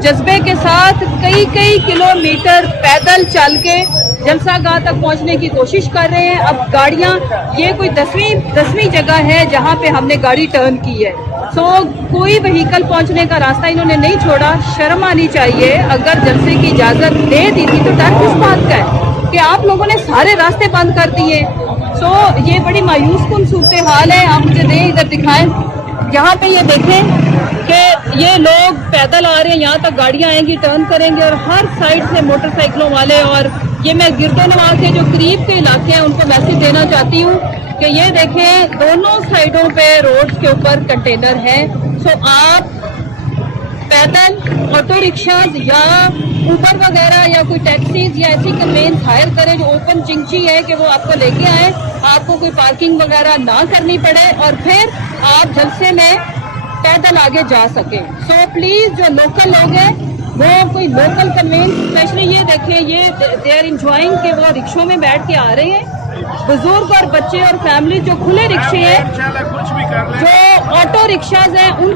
जज्बे के साथ कई किलोमीटर पैदल चल के जलसा गाह तक पहुंचने की कोशिश कर रहे हैं। अब गाड़ियां, ये कोई 10वीं जगह है जहां पे हमने गाड़ी टर्न की है। कोई व्हीकल पहुंचने का रास्ता इन्होंने नहीं छोड़ा। शर्म आनी चाहिए। अगर जलसे की इजाजत दे दी थी तो डर किस बात का है कि आप लोगों ने सारे रास्ते बंद कर दिए। ये बड़ी मायूस कुन सूरत हाल है। आप मुझे दें, इधर दिखाएं। यहाँ पे ये देखें कि ये लोग पैदल आ रहे हैं, यहाँ तक गाड़ियाँ आएंगी, टर्न करेंगे और हर साइड से मोटरसाइकिलों वाले। और ये मैं गिरदोनवा के जो करीब के इलाके हैं उनको मैसेज देना चाहती हूँ कि ये देखें, दोनों साइडों पे रोड के ऊपर कंटेनर हैं। आप पैदल, ऑटो रिक्शाज या ऊबर वगैरह या कोई टैक्सीज या ऐसी कन्वेंस हायर करें जो ओपन चिंची है कि वो आपको लेके आए, आपको कोई पार्किंग वगैरह ना करनी पड़े और फिर आप जलसे में पैदल आगे जा सके। प्लीज जो लोकल लोग हैं वो कोई लोकल कन्वेंस, स्पेशली ये देखें, ये दे आर इंजॉइंग कि वो रिक्शों में बैठ के आ रहे हैं। बुजुर्ग और बच्चे और फैमिली जो खुले रिक्शे हैं, जो ऑटो रिक्शाज हैं, उन